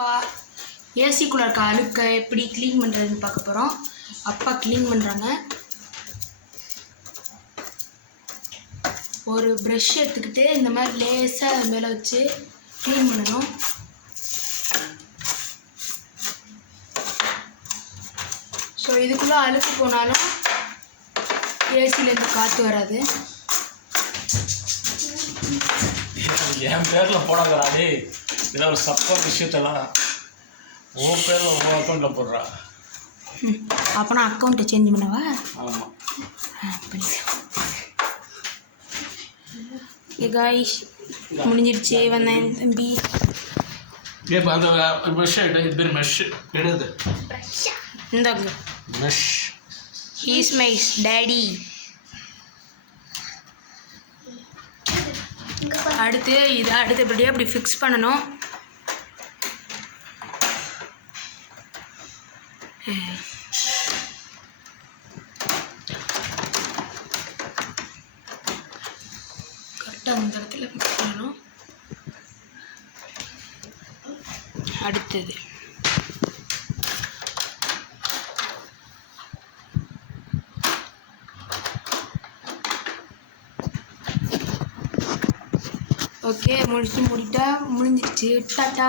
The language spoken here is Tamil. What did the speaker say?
அப்பா ஏசிக்குள்ளே இருக்க அழுக்கை எப்படி க்ளீன் பண்ணுறதுன்னு பார்க்க போகிறோம். அப்பா க்ளீன் பண்ணுறாங்க. ஒரு ப்ரஷ் எடுத்துக்கிட்டு இந்த மாதிரி லேசாக அது மேலே வச்சு க்ளீன் பண்ணணும். ஸோ இதுக்குள்ளே அழுக்கு போனாலும் ஏசிலேருந்து காற்று வராது. என் பேரில் போடாதே, ஏதாவது ஒரு சப்பா விஷயத்தெல்லாம் உன் பேரில் உன் அக்கௌண்ட்டில் போடுறா. அப்போனா அக்கௌண்ட்டை சேஞ்ச் பண்ணவா? ஆமாம். காய்ஸ் முடிஞ்சிடுச்சு. வந்தேன் தம்பி. இப்போ அந்த மெஷ் எடு, இது பேர் மெஷ் எடுது. இந்தாங்க மெஷ். He's my daddy. அடுத்து இதை அடுத்தபடியாக அப்படி ஃபிக்ஸ் பண்ணணும். கரெக்டாக அந்த இடத்துல ஃபிக்ஸ் பண்ணணும். அடுத்தது ஓகே முடிச்சிட்டா முடிஞ்சிடுச்சு. டாட்டா.